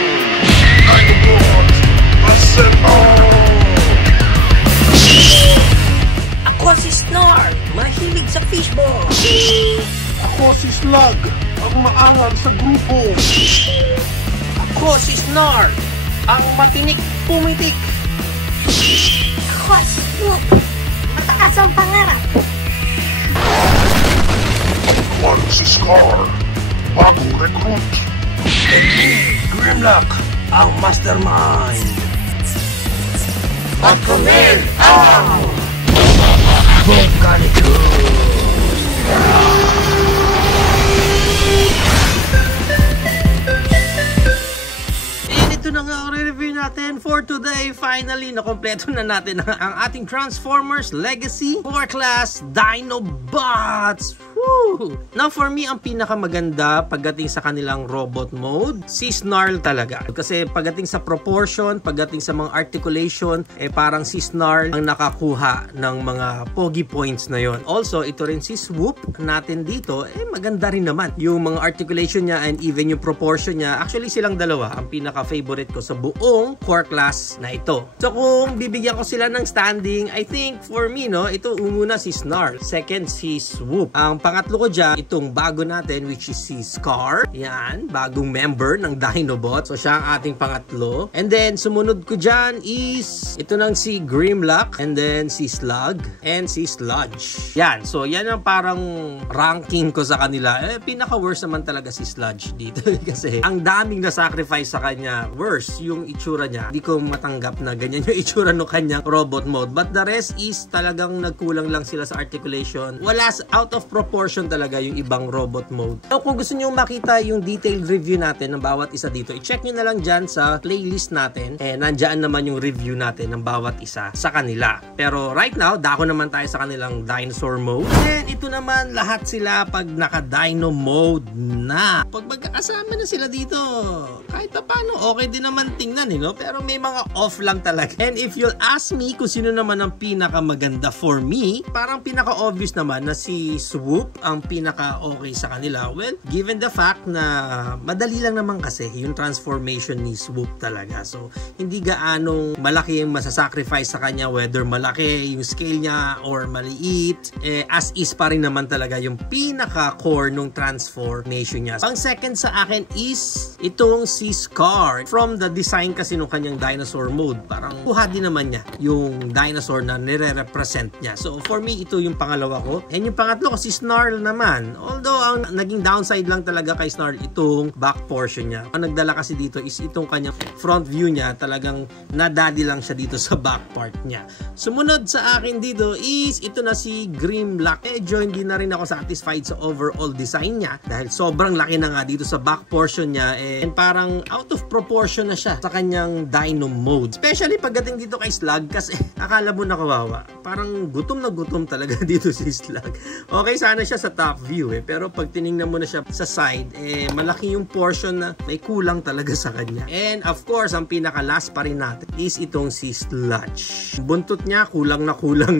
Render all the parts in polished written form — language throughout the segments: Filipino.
Dinobots, assemble! Ako si Snarl, mahilig sa fishball. Ako si Slug, ang maangal sa grupo. Ako si Snarl, ang matinik pumitik. Ako si Swoop, mataas ang pangarap. Ako si Scar, bagong recruit. Grimlock, ang mastermind. At kami ang Volcanicus. Ito na nga ang review natin for today. Finally, nakompleto na natin ang ating Transformers Legacy 4 Class Dinobots. Woo! Now for me, ang pinakamaganda pagdating sa kanilang robot mode, si Snarl talaga. Kasi pagdating sa proportion, pagdating sa mga articulation, parang si Snarl ang nakakuha ng mga pogi points na yon. Also, ito rin si Swoop natin dito, maganda rin naman. Yung mga articulation niya and even yung proportion niya, actually silang dalawa ang pinaka-favorite ko sa buong core class na ito. So kung bibigyan ko sila ng standing, I think for me, no, ito umuna si Snarl. Second, si Swoop. Ang pangatlo ko dyan, itong bago natin, which is si Scar. Yan, bagong member ng Dinobots. So siya ang ating pangatlo. And then, sumunod ko dyan is, ito nang si Grimlock. And then, si Slug. And si Sludge. Yan, so yan ang parang ranking ko sa kanila. Pinaka-worst naman talaga si Sludge dito. Kasi, ang daming na-sacrifice sa kanya. Worse, yung itsura niya. Hindi ko matanggap na ganyan yung itsura ng kanyang robot mode. But the rest is talagang nagkulang lang sila sa articulation. Wala, out of proportion talaga yung ibang robot mode. So kung gusto nyo makita yung detailed review natin ng bawat isa dito, i-check nyo na lang dyan sa playlist natin. Nandyan naman yung review natin ng bawat isa sa kanila. Pero right now, dako naman tayo sa kanilang dinosaur mode. And ito naman, lahat sila pag naka-dino mode na. Pag magkakasama na sila dito, kahit pa paano, okay din naman tingnan, no? Pero may mga off lang talaga. And if you'll ask me kung sino naman ang pinakamaganda for me, parang pinaka-obvious naman na si Swoop ang pinaka-okay sa kanila. Well, given the fact na madali lang naman kasi yung transformation ni Swoop talaga. So, hindi gaanong malaki yung masasacrifice sa kanya, whether malaki yung scale niya or maliit. As is pa rin naman talaga yung pinaka-core nung transformation niya. Ang second sa akin is itong si Scar. From the design kasi nung kanyang dinosaur mode, parang kuha din naman niya yung dinosaur na nire-represent niya. So, for me, ito yung pangalawa ko. And yung pangatlo ko, si Snarl naman. Although, ang naging downside lang talaga kay Snarl, itong back portion niya. Ang nagdala kasi dito is itong kanyang front view niya, talagang nadadi lang siya dito sa back part niya. Sumunod sa akin dito is ito na si Grimlock. Medyo hindi na rin ako satisfied sa overall design niya dahil sobrang laki na nga dito sa back portion niya and parang out of proportion na siya sa kanyang dino mode. Especially pagdating dito kay Slug kasi akala mo na kawawa. Parang gutom na gutom talaga dito si Slug. Okay, sana siya sa top view pero pag tiningnan mo na siya sa side, malaki yung portion na may kulang talaga sa kanya. And of course, ang pinaka last pa rin natin is itong si Sludge. Buntot niya, kulang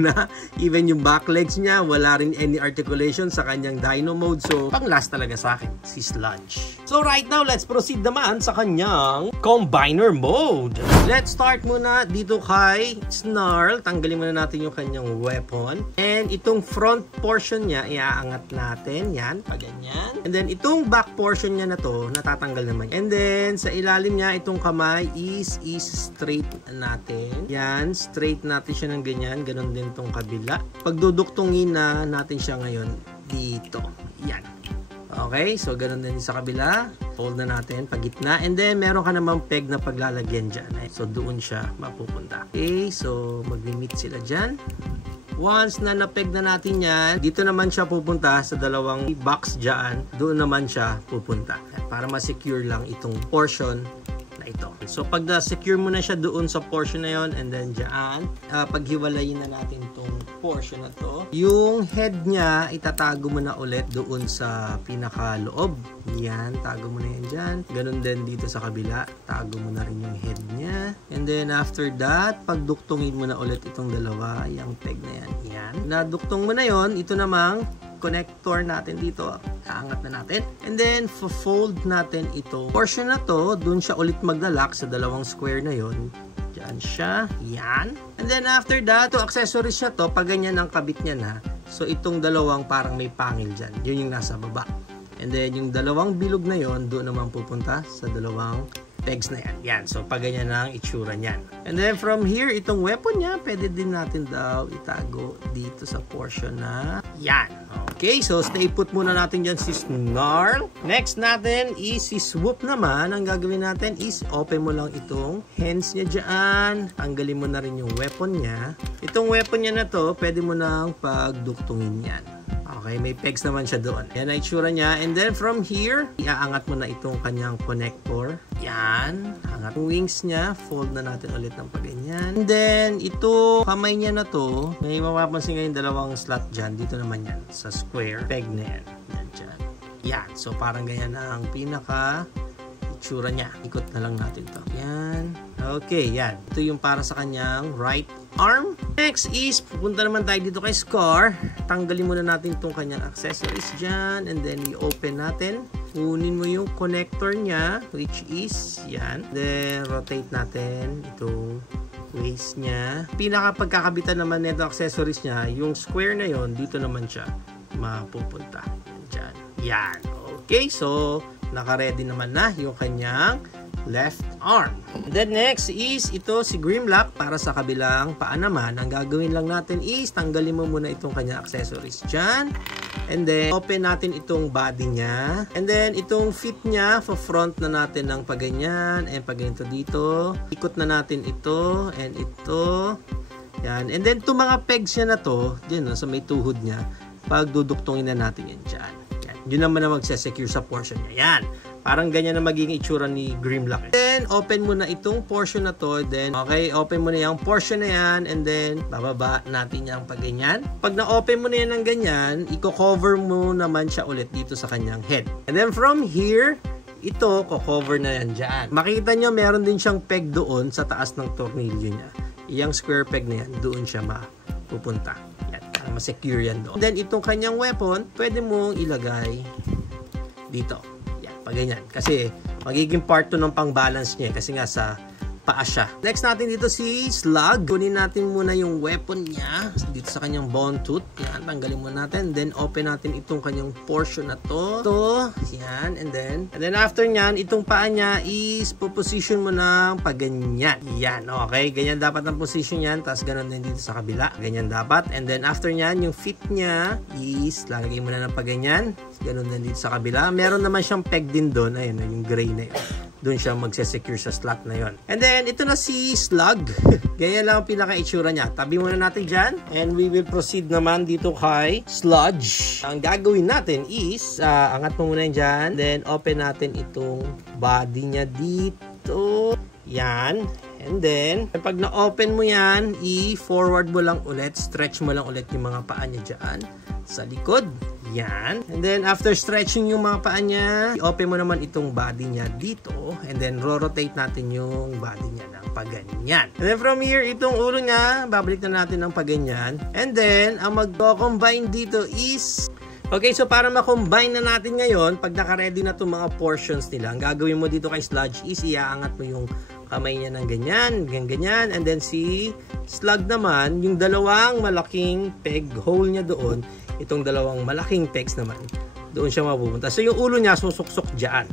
na. Even yung back legs niya, wala rin any articulation sa kanyang dino mode. So, pang last talaga sa akin, si Sludge. So right now, let's proceed naman sa kanyang combiner mode. Let's start muna dito kay Snarl. Tanggalin muna natin yung kanyang weapon. And itong front portion niya, iaangat natin. Yan, pag ganyan. And then, itong back portion niya na to, natatanggal naman. And then, sa ilalim niya, itong kamay is straight natin. Yan, straight natin siya ng ganyan. Ganon din tong kabila. Pagduduktungin na natin siya ngayon dito. Yan. Okay, so ganun din sa kabila. Fold na natin, pagitna. And then, meron ka namang peg na paglalagyan dyan. So, doon siya mapupunta. Okay, so mag-meet sila dyan. Once na napeg na natin yan, dito naman siya pupunta sa dalawang box dyan. Doon naman siya pupunta. Para ma-secure lang itong portion na ito. So, pag na-secure mo na siya doon sa portion na yon, and then dyan, paghiwalayin na natin itong portion na to. Yung head niya, itatago mo na ulit doon sa pinakaloob. Yan, tago mo na yan dyan. Ganon din dito sa kabila. Tago mo na rin yung head niya. And then after that, pagduktungin mo na ulit itong dalawa, yung peg na yan. Yan. Naduktong mo na yon, ito namang connector natin dito. Aangat na natin. And then, fold natin ito. Portion na to, dun siya ulit maglalak sa dalawang square na yon. Diyan siya. Yan. And then, after that, to accessories siya to. Pag ganyan ang kabit niya na. So, itong dalawang parang may pangil dyan. Yun yung nasa baba. And then, yung dalawang bilog na yon, doon naman pupunta sa dalawang pegs na yan. Yan. So, pag ganyan na ang itsura niyan. And then, from here, itong weapon niya, pwede din natin daw itago dito sa portion na yan. Okay. So, stay put muna natin dyan si Snarl. Next natin is si Swoop naman. Ang gagawin natin is open mo lang itong hands niya dyan. Tanggalin mo na rin yung weapon niya. Itong weapon niya na to, pwede mo nang pagduktungin yan. Okay, may pegs naman siya doon. Yan ang itsura niya. And then from here, iaangat mo na itong kanyang connector. Yan. Angat yung wings niya. Fold na natin ulit ng paganyan. And then, ito, kamay niya na to. May mapapansin ngayon dalawang slot dyan. Dito naman yan. Sa square. Peg na yan. Yan dyan. Yan. So, parang ganyan na ang pinaka itsura niya. Ikot na lang natin to. Yan. Okay, yan. Ito yung para sa kanyang right arm. Next is, pupunta naman tayo dito kay Scar. Tanggalin muna natin itong kanyang accessories dyan. And then, i-open natin. Kunin mo yung connector niya, which is, yan. Then, rotate natin itong waist niya. Pinaka-pagkakabitan naman nito accessories niya, yung square na yon dito naman siya mapupunta. Dyan. Yan. Okay, so, naka-ready naman na yung kanyang left arm. And then next is ito si Grimlock para sa kabilang paa naman. Ang gagawin lang natin is tanggalin mo muna itong kanyang accessories dyan. And then open natin itong body niya. And then itong feet niya, front na natin ng paganyan and paganito dito. Ikot na natin ito and ito. Yan. And then itong mga pegs niya na to, dyan sa may tuhod niya, pagduduktungin na natin yan dyan. Yan. Yun naman na magsasecure sa portion niya. Yan. Parang ganyan na magiging itsura ni Grimlock. Then, open mo na itong portion na to. Then, okay, open mo na yung portion na yan. And then, bababa natin yung pag ganyan. Pag na-open mo na yan ng ganyan, i-cover mo naman siya ulit dito sa kanyang head. And then, from here, ito, ko-cover na yan dyan. Makita nyo, meron din siyang peg doon sa taas ng tornilyo niya. Iyang square peg na yan, doon siya mapupunta. Yan, para ma-secure yan doon. And then, itong kanyang weapon, pwede mong ilagay dito. Pag ganyan. Kasi magiging part to ng pang-balance niya. Kasi nga sa paa siya. Next natin dito si Slug. Kunin natin muna yung weapon niya. Dito sa kanyang bone tooth. Yan. Tanggalin muna natin. Then open natin itong kanyang portion na to. Ito. Yan. And then after nyan, itong paa niya is position mo na pag ganyan. Yan. Okay. Ganyan dapat ang position yan. Tapos ganun din dito sa kabila. Ganyan dapat. And then after nyan, yung feet niya is lalagay mo na ng pag ganyan. Ganun din dito sa kabila. Meron naman siyang peg din doon. Ayun. Yung gray na yun. Doon siya magse-secure sa slot na yon. And then, ito na si Slug. Ganyan lang ang pinaka-itsura niya. Tabi muna natin dyan. And we will proceed naman dito kay Sludge. Ang gagawin natin is, angat mo muna dyan. Then, open natin itong body niya dito. Yan. And then, pag na-open mo yan, i-forward mo lang ulit. Stretch mo lang ulit yung mga paa niya dyan sa likod. Yan. And then, after stretching yung mga paa niya, i-open mo naman itong body niya dito. And then, rotate natin yung body niya ng paganyan. And then, from here, itong ulo niya, babalik na natin ng paganyan. And then, ang mag-combine dito is... Okay, so para ma-combine na natin ngayon, pag naka-ready na itong mga portions nila, ang gagawin mo dito kay Sludge is iaangat mo yung kamay niya ng ganyan, ganyan. And then, si Slug naman, yung dalawang malaking peg hole niya doon, itong dalawang malaking pegs naman, doon siya mapupunta. So, yung ulo niya susuksok dyan.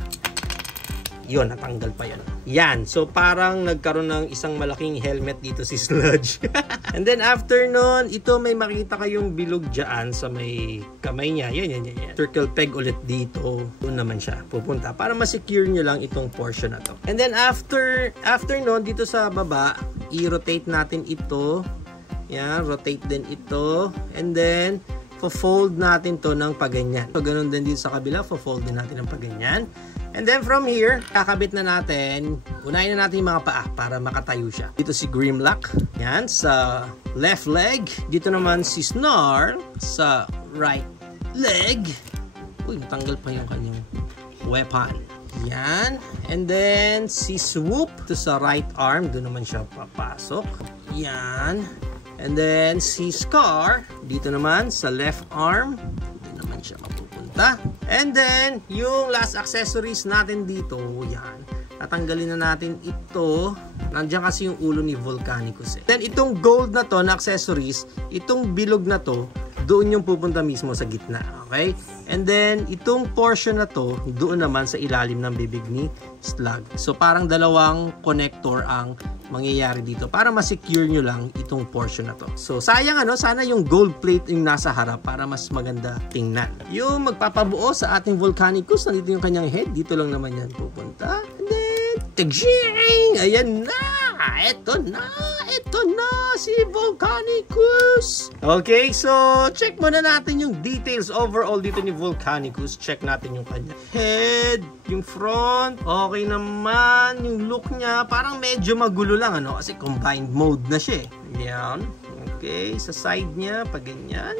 Yun, natanggal pa yun. Yan. So, parang nagkaroon ng isang malaking helmet dito si Sludge. And then, after nun, ito may makita kayong bilog dyan sa may kamay niya. Yan. Circle peg ulit dito. Doon naman siya pupunta. Para ma-secure nyo lang itong portion na to. And then, after nun, dito sa baba, i-rotate natin ito. Yan, rotate din ito. And then, fold natin to ng paganyan. So, ganun din dito sa kabila, fold din natin ng paganyan. And then from here, kakabit na natin, unahin na natin yung mga paa para makatayo siya. Dito si Grimlock, yan, sa left leg. Dito naman si Snarl sa right leg. Uy, natanggal pa yung kanyang weapon. Yan. And then si Swoop, ito sa right arm, doon naman siya papasok. Yan. And then si Scar, dito naman sa left arm. Dito pupunta. And then, yung last accessories natin dito, yan. Tatanggalin na natin ito. Nandiyan kasi yung ulo ni Volcanicus. Then, itong gold na to na accessories, itong bilog na to, doon yung pupunta mismo sa gitna. Okay? And then, itong portion na to, doon naman sa ilalim ng bibig ni Slug. So, parang dalawang connector ang mangyayari dito para ma-secure nyo lang itong portion na to. So, sayang sana yung gold plate yung nasa harap para mas maganda tingnan. Yung magpapabuo sa ating Volcanicus, nandito yung kanyang head. Dito lang naman yan pupunta. And then, tag-shing! Ayan na! Ito na si Volcanicus! Okay, so check muna natin yung details overall dito ni Volcanicus. Check natin yung kanya head, yung front. Okay naman, yung look niya parang medyo magulo lang kasi combined mode na siya. Yan. Okay, sa side niya pag ganyan.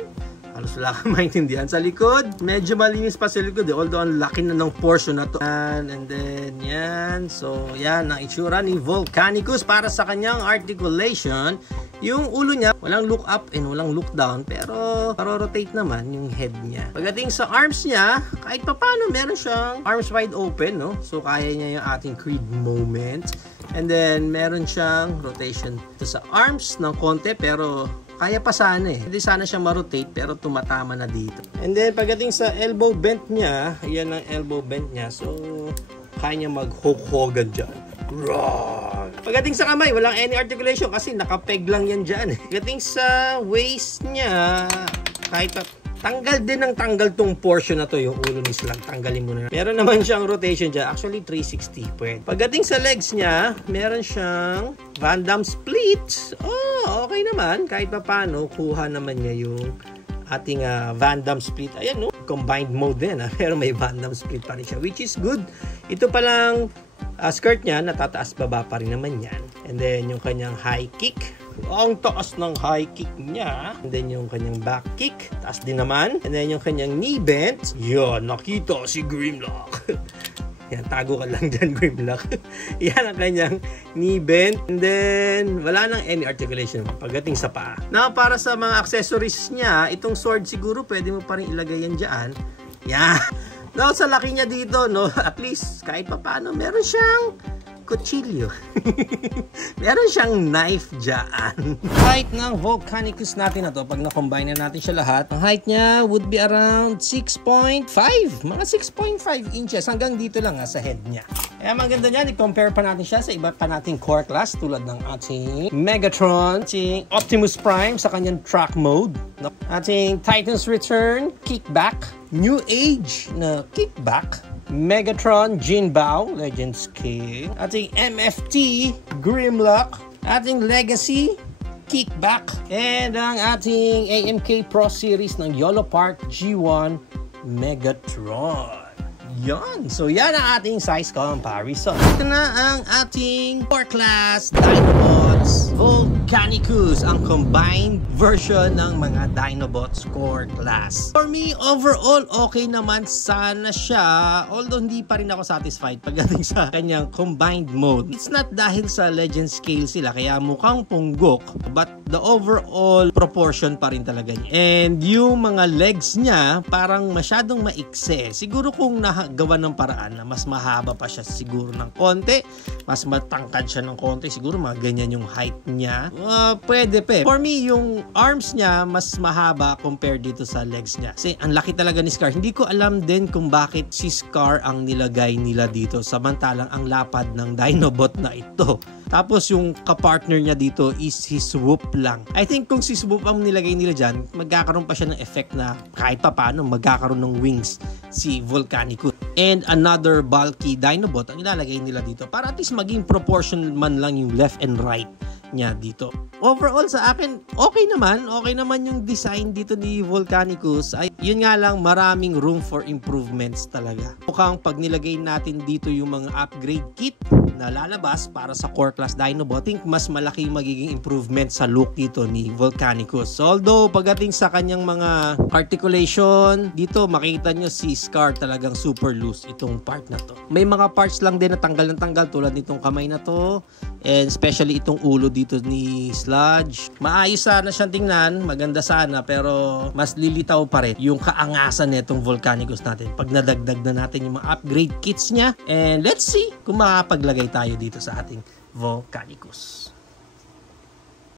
Halos wala kang maintindihan. Sa likod, medyo malinis pa sa likod. Although, ang laki na ng portion na to. And then, yan. So, yan ang itsura ni Volcanicus para sa kanyang articulation. Yung ulo niya, walang look up and walang look down. Pero, rotate naman yung head niya. Pagdating sa arms niya, kahit pa paano, meron siyang arms wide open, no? So, kaya niya yung ating Creed moment. And then, meron siyang rotation to sa arms ng konti, pero kaya pa sana Hindi sana siya ma-rotate pero tumatama na dito. And then pagdating sa elbow bend niya, ayan ang elbow bend niya. So kaya niya mag-hook-hogan dyan. Pagdating sa kamay, walang any articulation kasi nakapeg lang yan dyan. Pagdating sa waist niya, kahit pa tanggal din ng tanggal tong portion na to, yung ulo ni Slug. Tanggalin mo na. Meron naman siyang rotation dyan. Actually, 360 pwede. Pagdating sa legs niya, meron siyang Van Damme split. Oh, okay naman. Kahit pa paano, kuha naman niya yung ating Van Damme split. Ayan, no? Combined mode din. Pero may Van Damme split pa rin siya, which is good. Ito palang skirt niya, natataas baba pa rin naman yan. And then, yung kanyang high kick. Ang taas ng high kick niya. And then yung kanyang back kick, taas din naman. And then yung kanyang knee bend. Yan, nakita si Grimlock. Yan, tago ka lang dyan, Grimlock. Yan ang kanyang knee bend. And then, wala nang any articulation pagdating sa paa. Now, para sa mga accessories niya, itong sword siguro, pwede mo pa rin ilagay yan dyan. Yan. Now, sa laki niya dito, no, at least, kahit pa paano, meron siyang kutsilyo. Meron siyang knife dyan. Height ng Volcanicus natin na to, pag na-combine na natin siya lahat, ang height niya would be around 6.5. Mga 6.5 inches. Hanggang dito lang sa head niya. Kaya maganda niyan, i-compare pa natin siya sa iba pa nating core class tulad ng ating Megatron, ating Optimus Prime sa kanyang track mode, ating Titan's Return, kickback, New Age na kickback, Megatron Jinbao, Legends King, ating MFT Grimlock, ating Legacy Kickback, and ang ating AMK Pro Series ng YOLO Park G1 Megatron. Yan. So, yan ang ating size comparison. Ito na ang ating core class Dinobots Volcanicus, ang combined version ng mga Dinobots core class. For me, overall, okay naman sana siya. Although, hindi pa rin ako satisfied pagdating sa kanyang combined mode. It's not dahil sa legend scale sila, kaya mukhang punggok. But the overall proportion pa rin talaga niya. And yung mga legs niya, parang masyadong maikse. Siguro kung gawa ng paraan na mas mahaba pa siya siguro ng konti, mas matangkad siya ng konti, siguro mga ganyan yung height niya, pwede pa. For me, yung arms niya mas mahaba compared dito sa legs niya. Kasi ang laki talaga ni Scar. Hindi ko alam din kung bakit si Scar ang nilagay nila dito, samantalang ang lapad ng Dinobot na ito. Tapos yung kapartner niya dito is si Swoop lang. I think kung si Swoop ang nilagay nila dyan, magkakaroon pa siya ng effect na kahit pa paano magkakaroon ng wings si Volcanicus. And another bulky Dinobot ang ilalagay nila dito para at least maging proportion man lang yung left and right niya dito. Overall sa akin, okay naman yung design dito ni Volcanicus. Ay, yun nga lang, maraming room for improvements talaga. Mukhang pag nilagay natin dito yung mga upgrade kit na lalabas para sa core class Dinobot, think mas malaki magiging improvement sa look dito ni Volcanicus. So, although pagdating sa kanyang mga articulation, dito makikita nyo si Scar talagang super loose itong part na to. May mga parts lang din na tanggal ng tanggal tulad nitong kamay na to, and especially itong ulo dito ni Sludge. Maayos sana siyang tingnan, maganda sana, pero mas lilitaw pa rin yung kaangasan nitong Volcanicus natin pag nadagdag na natin yung mga upgrade kits niya. And let's see kung makapaglagay tayo dito sa ating Volcanicus.